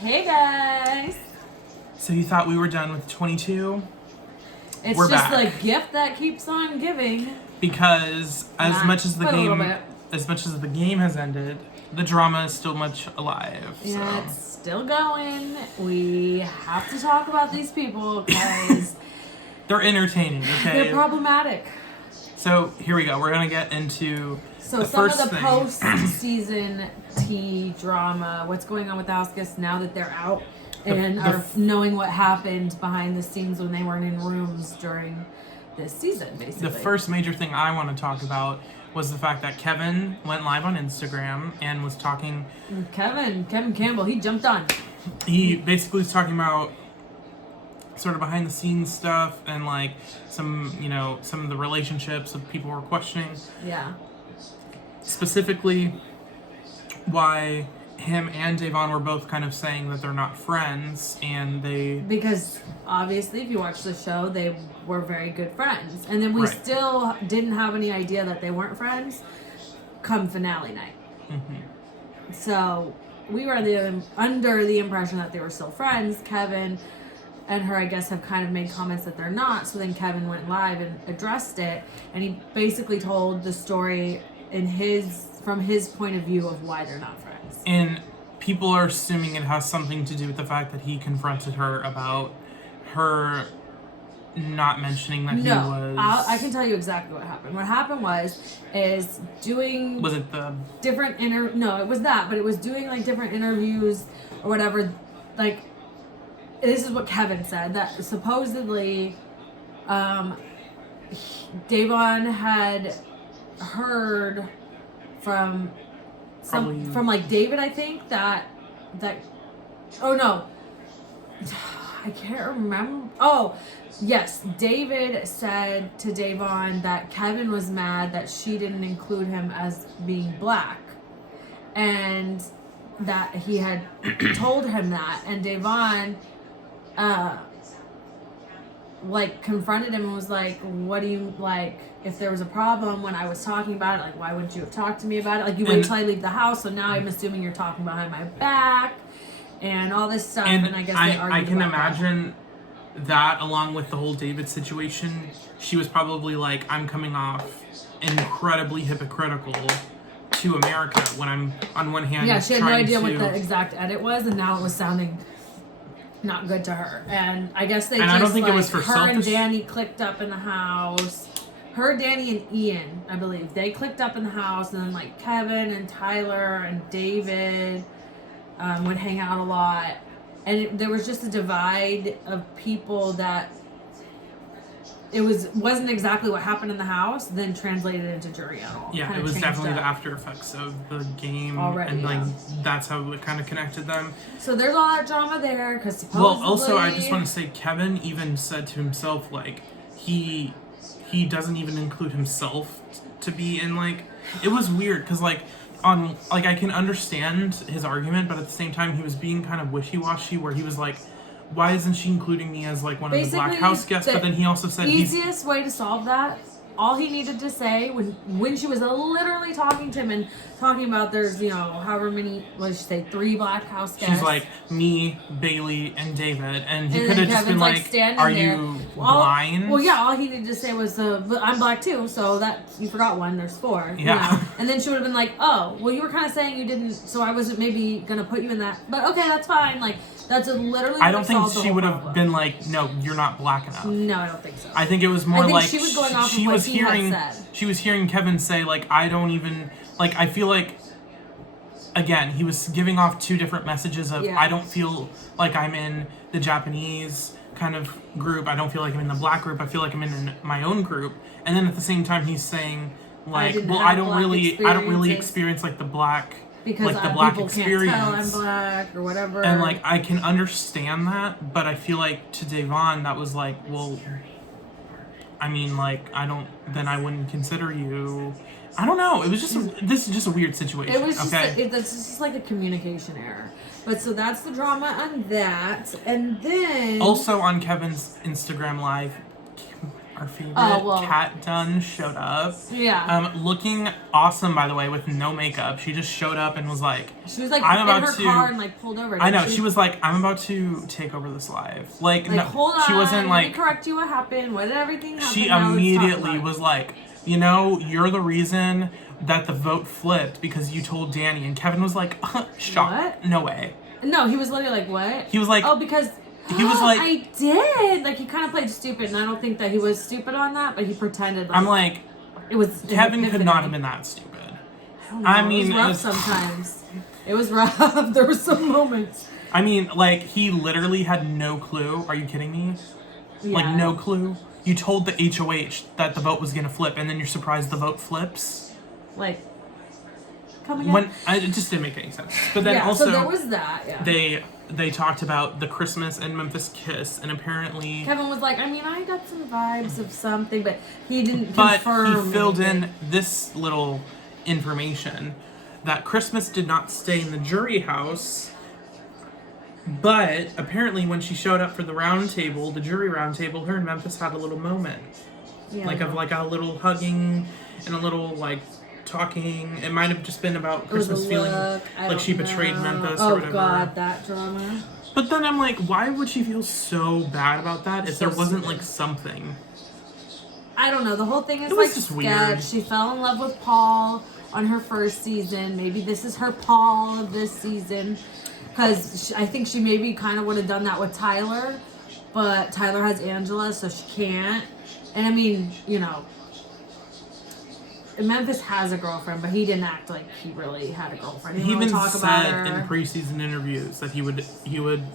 Hey guys! So you thought we were done with 22? It's We're just back. the gift that keeps on giving. Because as Not much as the quite a little game bit. has ended, the drama is still much alive. Yeah, So it's still going. We have to talk about these people because they're entertaining, okay? they're problematic. So here we go. We're gonna get into So the some of first the thing. post-season tea drama, what's going on with the Oscars now that they're out and the are f- knowing what happened behind the scenes when they weren't in rooms during this season, basically. The first major thing I want to talk about was the fact that Kevin went live on Instagram and was talking. Kevin Campbell, he jumped on. He basically was talking about sort of behind the scenes stuff and like some of the relationships that people were questioning. Yeah. Specifically, why him and Davon were both kind of saying that they're not friends, and Because obviously, if you watch the show, they were very good friends. And then we Right. still didn't have any idea that they weren't friends come finale night. Mhm. So we were under the impression that they were still friends. Kevin and her, I guess, have kind of made comments that they're not. So then Kevin went live and addressed it. And he basically told the story from his point of view of why they're not friends. And people are assuming it has something to do with the fact that he confronted her about her not mentioning that he was. I can tell you exactly what happened. What happened is doing Was it the different No, it was that, but it was doing like different interviews or whatever. Like, this is what Kevin said, that supposedly, Davon had heard from Probably- from like David, I think that oh no, I can't remember. Oh, yes, David said to Davon that Kevin was mad that she didn't include him as being black, and that he had told him that, and Davon like confronted him and was like, what do you like, if there was a problem when I was talking about it, like why wouldn't you have talked to me about it, like you wait till I leave the house, so now I'm assuming you're talking behind my back and all this stuff. And I guess they argued I can about that. imagine that along with the whole David situation, she was probably like, I'm coming off incredibly hypocritical to America when I'm on one hand Yeah, she had no trying idea to, what the exact edit was, and now it was sounding not good to her. And I guess they And just, I don't think like, it was for her and selfish. Danny clicked up in the house. Her, Danny, and Ian, I believe, they clicked up in the house, and then like Kevin and Tyler and David would hang out a lot, and there was just a divide of people that it wasn't exactly what happened in the house, then translated into Juriel. Yeah, it was definitely the after effects of the game, Already, and like yeah. that's how it kind of connected them. So there's all that drama there, because supposedly... Well, also I just want to say Kevin even said to himself like he doesn't even include himself to be in, like, it was weird because like on like I can understand his argument, but at the same time he was being kind of wishy-washy where he was like, why isn't she including me as like one of the Black House guests? But then he also said easiest way to solve that, all he needed to say when she was literally talking to him and talking about there's, however many, what did she say, 3 Black House guests. She's like, me, Bailey, and David, and he And could then have just been Kevin's, like, standing are there. you blind? Well, yeah, all he needed to say was, I'm black too, so that, you forgot one, there's 4. Yeah. And then she would have been like, oh, well, you were kind of saying you didn't, so I wasn't maybe going to put you in that, but okay, that's fine. Like, that's literally I don't think solved the she whole would have problem. been like, no, you're not black enough. No, I don't think so. I think it was more think like she was going off of she what was he had hearing said. she was hearing Kevin say like, I don't even like, I feel like, again, he was giving off 2 different messages of, Yeah. I don't feel like I'm in the Japanese kind of group, I don't feel like I'm in the black group, I feel like I'm in my own group, and then at the same time he's saying like, I don't really experience like the black, because like the black people experience. can't tell I'm black or whatever. And like I can understand that, but I feel like to Davon that was like, well, I mean, like I wouldn't consider you. I don't know. It was just this is just a weird situation. It was just okay. that's just like a communication error. But so that's the drama on that, and then Also on Kevin's Instagram live, our favorite well. Kat Dunn, showed up. Yeah. Looking awesome, by the way, with no makeup. She just showed up and was like, She was like I'm in about her to- car and like pulled over. I know, she was like, I'm about to take over this live. Like no, hold on. she wasn't let me like, correct you. What happened? What did everything happen? she Now let's talk immediately about it. was like, you know, you're the reason that the vote flipped because you told Danny. And Kevin was like, shocked. What? No way. No, he was literally like, what? He was like, oh, because he was like, I did. Like he kind of played stupid, and I don't think that he was stupid on that, but he pretended. Like, I'm like, it was Kevin could not have been. been that stupid. I mean, it was rough sometimes. It was rough. There were some moments. I mean, like, he literally had no clue. Are you kidding me? Yeah. Like, no clue. You told the HOH that the vote was going to flip, and then you're surprised the vote flips? Like, come again? It just didn't make any sense. But then yeah, also, so there was that, yeah. They talked about the Christmas and Memphis kiss, and apparently... Kevin was like, I mean, I got some vibes of something, but he didn't But confirm he filled anything. in this little information that Christmas did not stay in the jury house, but apparently when she showed up for the round table, the jury round table, her and Memphis had a little moment. Yeah, Like of like a little hugging and a little like talking. It might have just been about it was Christmas a feeling look, I like don't she betrayed know. Memphis oh, or whatever. God, that drama. But then I'm like, why would she feel so bad about that if So there wasn't stupid. like something? I don't know. The whole thing is It was like just sketch. weird. She fell in love with Paul on her first season. Maybe this is her Paul of this season. Because I think she maybe kind of would have done that with Tyler. But Tyler has Angela, so she can't. And I mean, you know, Memphis has a girlfriend, but he didn't act like he really had a girlfriend. He didn't even really talk about said her. in preseason interviews that he would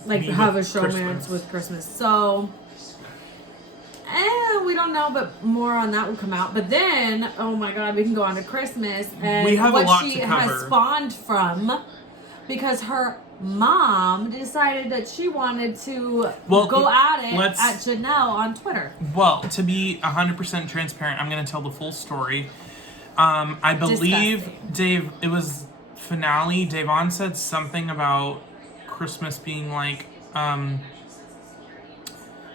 Like be have a with showmance Christmas. with Christmas. So, we don't know, but more on that will come out. But then, oh my God, we can go on to Christmas and We have a what lot she to has cover. spawned from, because her mom decided that she wanted to go at it at Janelle on Twitter. Well, to be 100% transparent, I'm going to tell the full story. I believe Disgusting. it was finale. Davon said something about Christmas being like,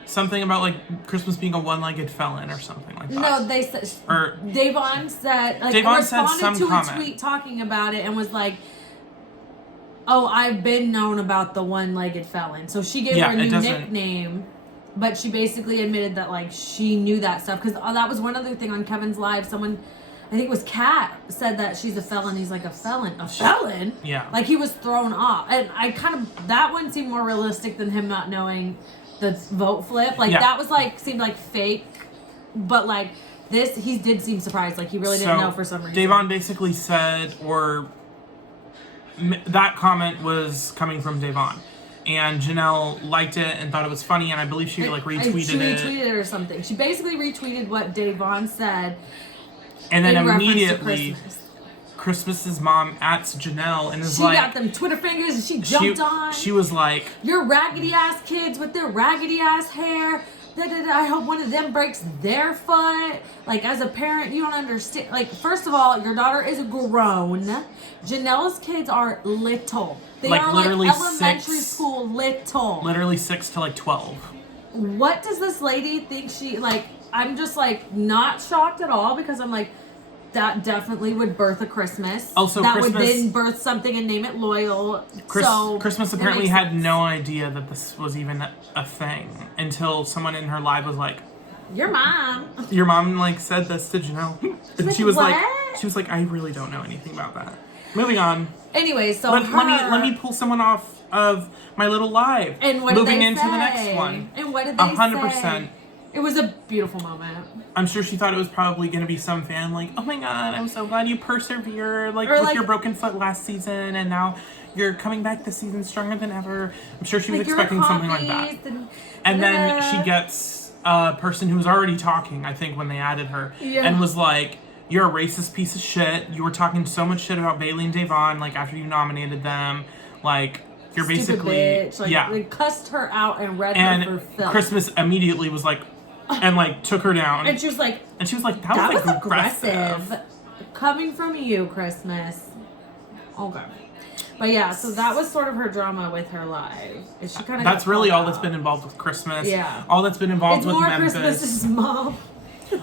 something about like Christmas being a one-legged felon or something like that. No, they said, Or Davon said, like, Davon said responded some to comment. a tweet talking about it and was like, oh, I've been known about the one-legged felon. So she gave her a new nickname, but she basically admitted that, like, she knew that stuff. Because that was one other thing on Kevin's live. Someone, I think it was Kat, said that she's a felon. He's like, a felon? A felon? Yeah. Like, he was thrown off. And I kind of, that one seemed more realistic than him not knowing the vote flip. Like, that was, like, seemed like fake. But, like, this, he did seem surprised. Like, he really didn't know for some reason. Davon basically said, that comment was coming from Davon. And Janelle liked it and thought it was funny, and I believe she like retweeted it. She retweeted it or something. She basically retweeted what Davon said. And then in reference to immediately, Christmas's mom @s Janelle and is she got them Twitter fingers and she jumped on. She was like, your raggedy ass kids with their raggedy ass hair. I hope one of them breaks their foot. Like, as a parent, you don't understand. Like, first of all, your daughter is grown. Janelle's kids are little. They like are literally like elementary 6, school little. Literally 6 to like 12. What does this lady think she, like, I'm just like not shocked at all, because I'm like, that definitely would birth a Christmas. Also, that Christmas, would then birth something and name it Loyal. Christmas apparently had no idea that this was even a thing until someone in her live was like, your mom like said this to Janelle, and like, she was what? like, I really don't know anything about that. Moving on. Anyway, so let me pull someone off of my little live. And what did moving they into say? the next one. And what did they 100%. say? It was a beautiful moment. I'm sure she thought it was probably going to be some fan like, oh my God, I'm so glad you persevered with your broken foot last season, and now you're coming back this season stronger than ever. I'm sure she was expecting something like that. And then she gets a person who was already talking, I think, when they added her, and was like, you're a racist piece of shit. You were talking so much shit about Bailey and Davon, like, after you nominated them. Like, you're stupid basically... bitch. Like, they cussed her out and read her for filth. Christmas immediately was like, and like took her down. And she was like, that was aggressive. Coming from you, Christmas. Okay. But yeah, so that was sort of her drama with her live. She kind of That's really all that's been involved with Christmas. Yeah. All that's been involved with Memphis. Memphis. It's more Christmas's mom.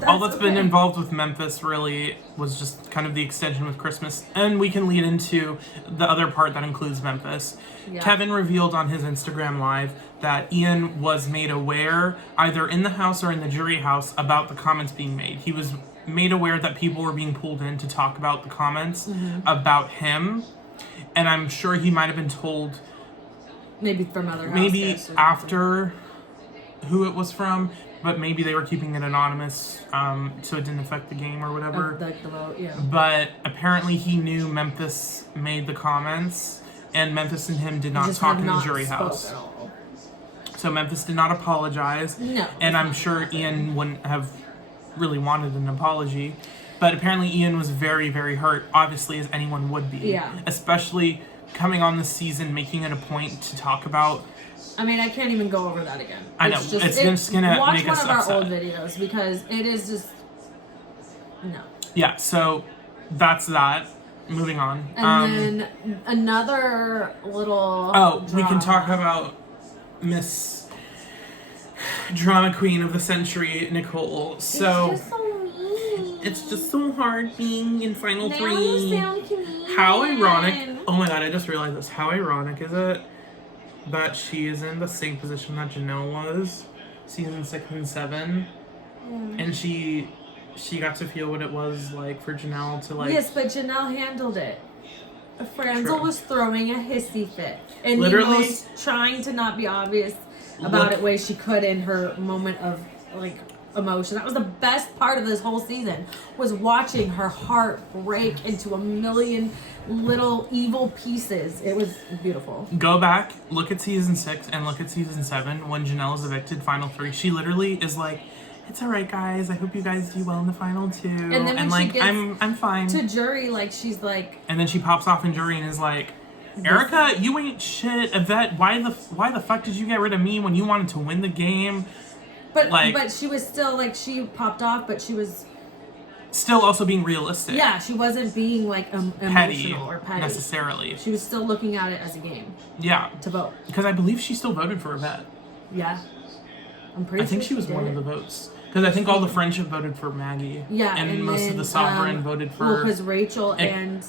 all that's been okay. involved with Memphis really was just kind of the extension with Christmas. And we can lead into the other part that includes Memphis. Yeah. Kevin revealed on his Instagram Live that Ian was made aware, either in the house or in the jury house, about the comments being made. He was made aware that people were being pulled in to talk about the comments about him. And I'm sure he might have been told Maybe from other maybe house guests or something. after who it was from, but maybe they were keeping it anonymous, so it didn't affect the game or whatever. Like the vote, yeah. But apparently he knew Memphis made the comments, and Memphis and him did not Just talk have in the not jury spoke house. at all. So Memphis did not apologize. No. And I'm sure Ian wouldn't have really wanted an apology. But apparently Ian was very, very hurt, obviously, as anyone would be. Yeah. Especially coming on this season, making it a point to talk about. I mean, I can't even go over that again. I know. It's just gonna watch make one us of our upset. old videos because it is just no. Yeah, so that's that. Moving on. And then another little. Oh, we can drama. talk about Miss Drama Queen of the Century, Nicole. So It's just so mean. it's just so hard being in Final Now Three. you sound Canadian. How ironic. Oh my god, I just realized this. How ironic is it that she is in the same position that Janelle was, season 6 and 7, and she got to feel what it was like for Janelle to like. Yes, but Janelle handled it. Franzel True. was throwing a hissy fit. And Literally- he was trying to not be obvious about it way she could in her moment of like emotion. That was the best part of this whole season, was watching her heart break into a million little evil pieces. It was beautiful. Go back, look at season 6 and look at season 7 when Janelle is evicted Final 3. She literally is like, "It's alright guys, I hope you guys do well in the final 2." And then when like she gets I'm fine. To jury, like she's like, And then she pops off in jury and is like, "Erica, you ain't shit. Yvette, why the fuck did you get rid of me when you wanted to win the game?" but she was still like, she popped off, but she was, Still also being realistic. yeah, she wasn't being like Petty, emotional or petty. necessarily. She was still looking at it as a game Yeah. to vote. Because I believe she still voted for Yvette. Yeah, I'm pretty. I think sure she was one did. of the votes. Because I think all the friendship voted for Maggie. Yeah, And most then, of the Sovereign voted for... Well, because Rachel and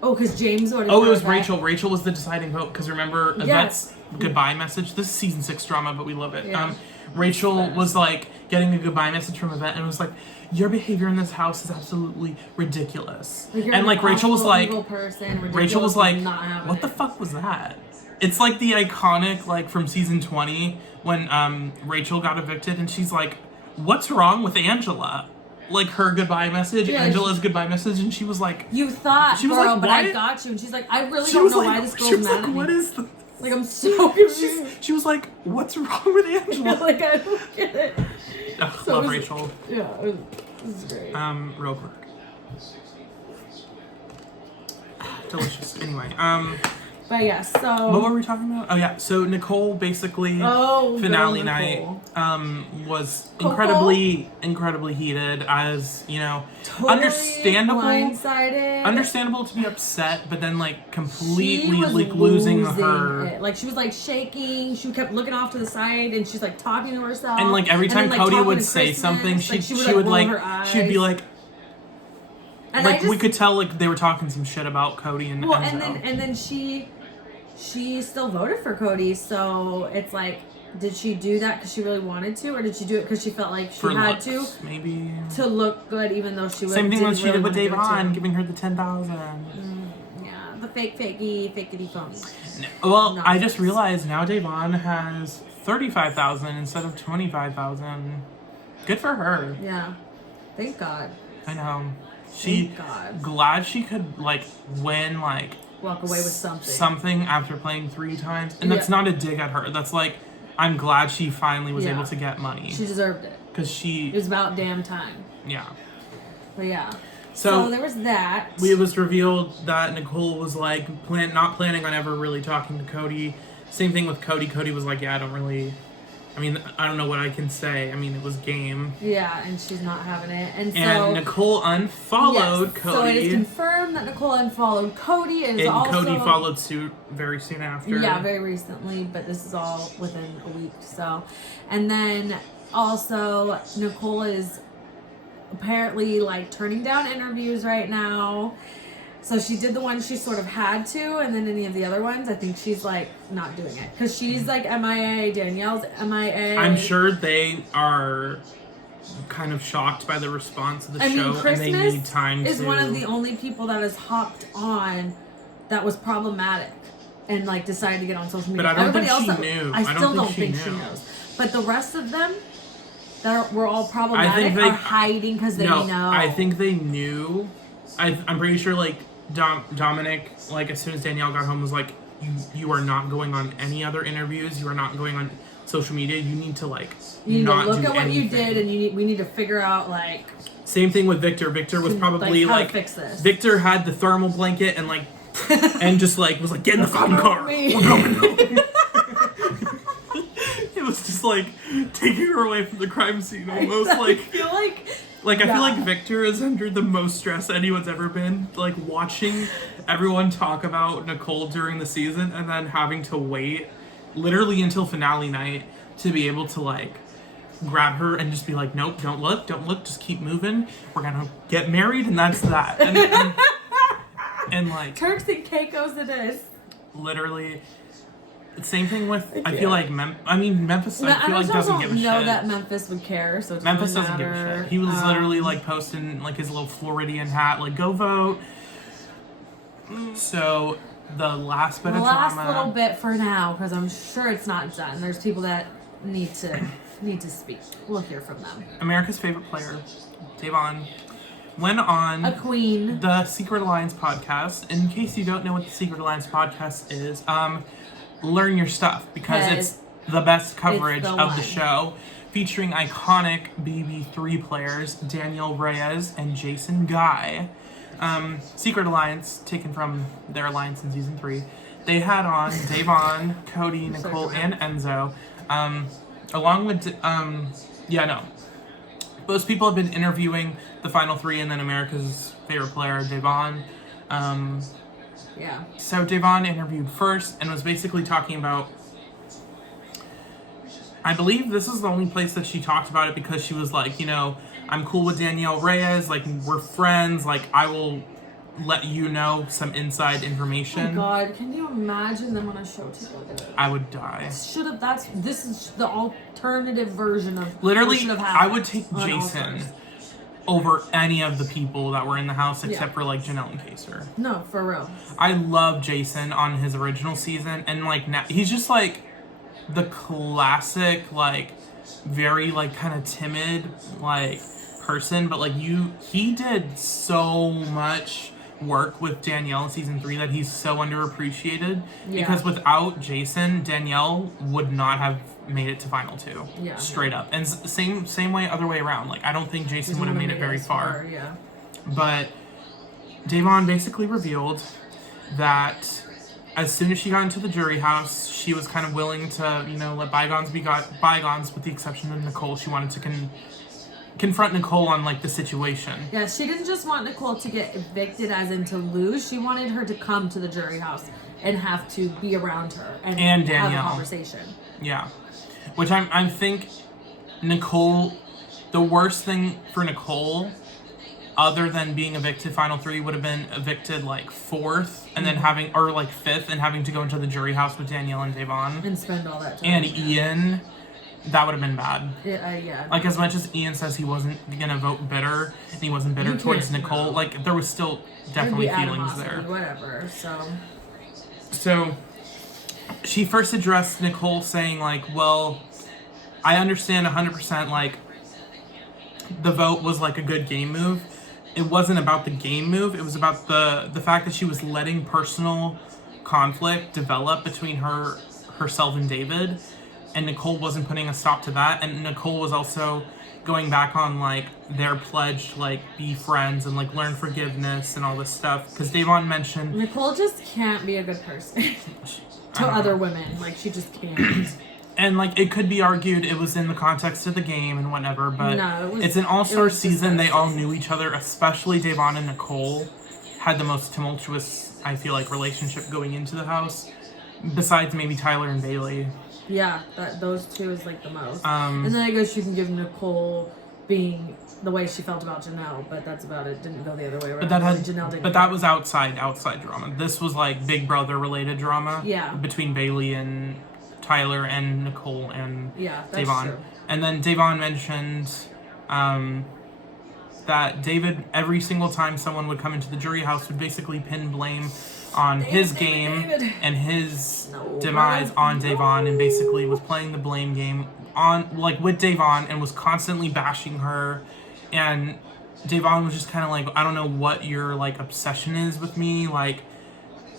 because James voted. Oh, for it was Yvette. Rachel. Rachel was the deciding vote. Because remember, Yvette's goodbye message? This is season 6 drama, but we love it. Yeah. Rachel was like getting a goodbye message from Yvette and was like, "Your behavior in this house is absolutely ridiculous." Like, you're And an like Rachel was awful, like, evil person, Rachel was ridiculous, like, not having "What the it." fuck was that?" It's like the iconic like from season 20 when Rachel got evicted and she's like, "What's wrong with Angela?" Like her goodbye message, Yeah, Angela's goodbye message, and she was like, You thought, She was girl, like, but "Why I did-" got you. And she's like, I really she don't was know like, why this she girl's was mad like, at "What me. is the?" Like, I'm so confused. She was like, "What's wrong with Angela?" Like, I don't get it. Ugh, So love it was- Rachel. Yeah, it was great. Real quick. Delicious. Anyway, But yeah, so. what were we talking about? Oh yeah, so Nicole basically Oh, good finale old night Nicole. was Coco? incredibly heated, as you know, Totally understandable blindsided. to be upset, but then like She completely was like losing losing her. it. Like she was like shaking. She kept looking off to the side, and she's like talking to herself. And like every time then, like, Cody talking would to say Christmas, something, like, she like, would roll like her she'd be eyes. like And I like just, we could tell like they were talking some shit about Cody and well, Enzo. and then she still voted for Cody. So it's like, did she do that because she really wanted to, or did she do it because she felt like she For had looks, maybe. to look good, even though she was Same thing when she did with Dave Davon, giving her the 10,000. Yeah, the fakey phony. Well, No. I just realized now Davon has 35,000 instead of 25,000. Good for her. Yeah, thank God. I know. She Thank God. glad she could like win like Walk away with something. something after playing 3 times, and that's Yeah. not a dig at her. That's like I'm glad she finally was Yeah. able to get money She deserved it. because It was about damn time. yeah. But yeah. So there was that. it was revealed that Nicole was like not planning on ever really talking to Cody. Same thing with Cody. Cody was like, "Yeah, I don't know what I can say. I mean, it was game." Yeah, and she's not having it. And so And Nicole unfollowed yes, so it is Cody, confirmed that Nicole unfollowed Cody. And, and also, Cody followed suit very soon after. Yeah, very recently, but this is all within a week. So, and then also Nicole is apparently like turning down interviews right now. So she did the one she sort of had to, and then any of the other ones, I think she's like not doing it because she's like MIA. Danielle's MIA. I'm sure they are kind of shocked by the response of the show, and they need time is to. one of the only people that has hopped on that was problematic and like decided to get on social media. But I don't Everybody think else, she knew. I still don't think she knew. knows. But the rest of them that were all problematic are hiding because they know. I think they knew. I'm pretty sure like Dominic, like as soon as Danielle got home, was like, you are not going on any other interviews. You are not going on social media. You need to like you need not to look do at what anything. you did, and we need to figure out like. Same thing with Victor. Victor was probably how like to fix this. Victor had the thermal blanket and like and just like was like, get in the fucking car. We're going home. It was just like taking her away from the crime scene almost. I feel like I feel like Victor is under the most stress anyone's ever been. Like watching everyone talk about Nicole during the season and then having to wait literally until finale night to be able to like grab her and just be like, nope, don't look, just keep moving. We're gonna get married and that's that. And like Turks and Caicos it is. Literally. Same thing with I feel like Memphis. I feel like doesn't give a shit. Know that Memphis would care, so it Memphis really doesn't give matter. a shit. He was literally like posting like his little Floridian hat, like go vote. So the last bit of drama. Little bit for now, because I'm sure it's not done. There's people that need to speak. We'll hear from them. America's favorite player, Davon, went on a queen. The Secret Alliance podcast. In case you don't know what the Secret Alliance podcast is, learn your stuff because it's the best coverage of the show, featuring iconic BB3 players Danielle Reyes and Jason Guy. Secret Alliance, taken from their alliance in season 3. They had on Davon, Cody, Nicole, and Enzo. Along with, Most people have been interviewing the final 3 and then America's favorite player, Davon. Yeah. So Davon interviewed first and was basically talking about, I believe this is the only place that she talked about it because she was like, I'm cool with Danielle Reyes, like we're friends, like I will let you know some inside information. Oh my God, can you imagine them on a show together? I would die. This is the alternative version of literally. I would take Jason over any of the people that were in the house except for like Janelle and Kaser. No, for real. I love Jason on his original season and like now he's just like the classic like very like kind of timid like person, but like he did so much work with Danielle in season 3 that he's so underappreciated because without Jason, Danielle would not have made it to final 2 straight up, and same way other way around. Like I don't think Jason would have made it very far. But Davon basically revealed that as soon as she got into the jury house, she was kind of willing to let bygones be bygones, with the exception of Nicole. She wanted to confront Nicole on like the situation. Yeah, she didn't just want Nicole to get evicted as in to lose. She wanted her to come to the jury house and have to be around her and Danielle. have a conversation. Yeah. Which I think Nicole, the worst thing for Nicole, other than being evicted final 3, would have been evicted like 4th and then or like 5th and having to go into the jury house with Danielle and Davon. And spend all that time. And Ian. That would have been bad. Yeah. Like, as much as Ian says he wasn't gonna vote bitter, and he wasn't bitter towards Nicole, like, there was still definitely feelings there. Whatever, So, she first addressed Nicole saying, like, well, I understand 100%, like, the vote was, like, a good game move. It wasn't about the game move, it was about the fact that she was letting personal conflict develop between herself and David. And Nicole wasn't putting a stop to that. And Nicole was also going back on, like, their pledge to, like, be friends and, like, learn forgiveness and all this stuff. Because Davon mentioned... Nicole just can't be a good person to other women. Like, she just can't. And, like, it could be argued it was in the context of the game and whatever, but it's an all-star season. They all knew each other, especially Davon and Nicole had the most tumultuous, I feel like, relationship going into the house. Besides maybe Tyler and Bailey. Yeah, those two is like the most. And then I guess you can give Nicole being the way she felt about Janelle, but that's about it. Didn't go the other way around. But that was outside drama. This was like Big Brother related drama. Yeah. Between Bailey and Tyler and Nicole and that's Davon. true. And then Davon mentioned that David, every single time someone would come into the jury house, would basically pin blame on his game and his demise on Davon, and basically was playing the blame game on with Davon and was constantly bashing her. And Davon was just kind of like, I don't know what your like obsession is with me. Like,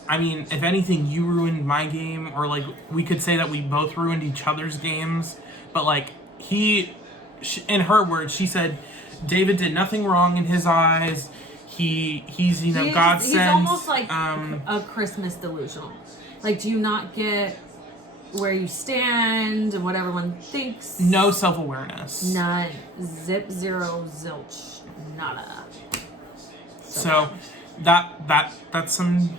I mean, if anything, you ruined my game, or like we could say that we both ruined each other's games. But like in her words, she said David did nothing wrong in his eyes. He's God sent. He's almost like a Christmas delusional. Like, do you not get where you stand and what everyone thinks? No self-awareness. None. Zip, zero, zilch. Nada. So that's some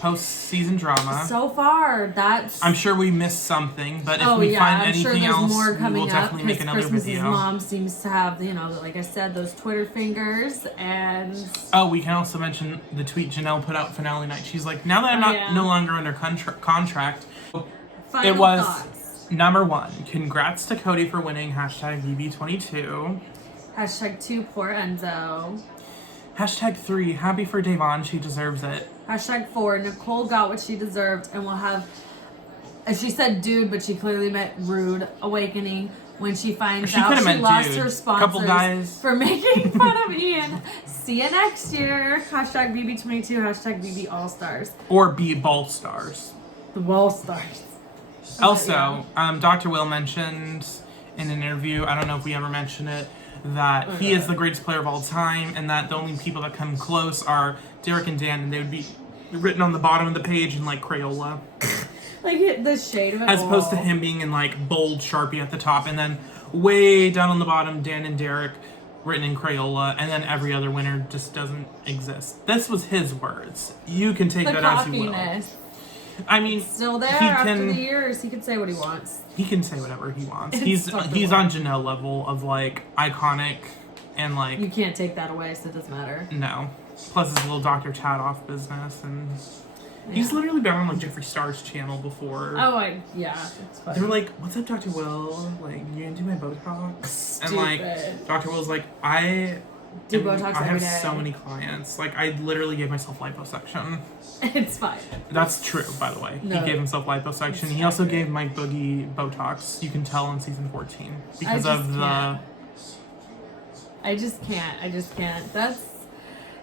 post-season drama. So far, that's... I'm sure we missed something, but if we find anything else, more coming we will definitely make another Christmas's video. mom seems to have, like I said, those Twitter fingers, and... Oh, we can also mention the tweet Janelle put out finale night. She's like, now that I'm no longer under contract, Final it was thoughts. Number 1. Congrats to Cody for winning #BB22. #2 poor Enzo. #3 happy for Davon. She deserves it. #4 Nicole got what she deserved and will have, as she said, dude, but she clearly meant rude awakening when she finds out she lost her sponsors for making fun of Ian. See you next year. #BB22. #BB All Stars. Or be Ball Stars. The Ball Stars. Also, Dr. Will mentioned in an interview, I don't know if we ever mentioned it, that he is the greatest player of all time, and that the only people that come close are Derek and Dan, and they would be written on the bottom of the page in like Crayola. Like the shade of it as opposed to him being in like bold Sharpie at the top, and then way down on the bottom, Dan and Derek written in Crayola, and then every other winner just doesn't exist. This was his words. You can take that as you will. I mean, still there after the years. He can say what he wants. He can say whatever he wants. He's on Janelle level of like iconic, and like you can't take that away, so it doesn't matter. No. Plus his little Dr. Chadoff business, and he's literally been on like Jeffree Star's channel before. Oh, it's funny. They were like, "What's up, Dr. Will? Like, you gonna do my Botox?" Stupid. And like, Dr. Will's like, I have so many clients. Like, I literally gave myself liposuction. It's fine. That's true, by the way. No, he gave himself liposuction. He also gave Mike Boogie Botox. You can tell in season 14 because of the. I just can't. That's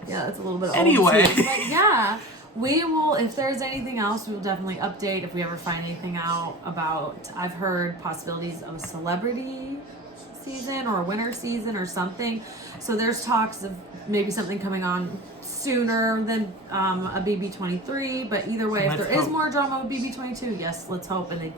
a little bit. Anyway. Old too. But yeah. We will, if there's anything else, we will definitely update if we ever find anything out about, I've heard possibilities of a celebrity season or a winter season or something. So there's talks of maybe something coming on sooner than a BB23. But either way, if there is more drama with BB22, yes, let's hope. And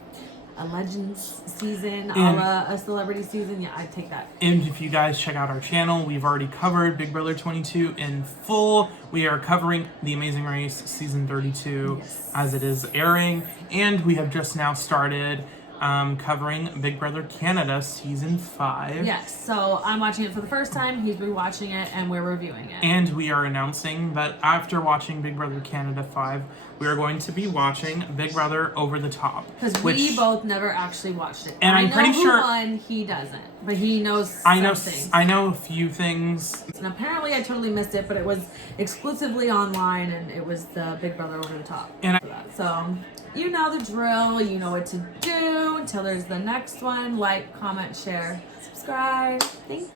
a Legends season, a celebrity season, yeah, I'd take that. And if you guys check out our channel, we've already covered Big Brother 22 in full. We are covering The Amazing Race season 32 as it is airing, and we have just now started covering Big Brother Canada season 5. Yes, so I'm watching it for the first time, he's rewatching it, and we're reviewing it. And we are announcing that after watching Big Brother Canada 5, we are going to be watching Big Brother Over the Top. Because we both never actually watched it. And I'm pretty sure who won, he doesn't. But he knows some things. I know a few things. And apparently I totally missed it, but it was exclusively online, and it was the Big Brother Over the Top. So, you know the drill. You know what to do. Until there's the next one. Like, comment, share, subscribe. Thank you.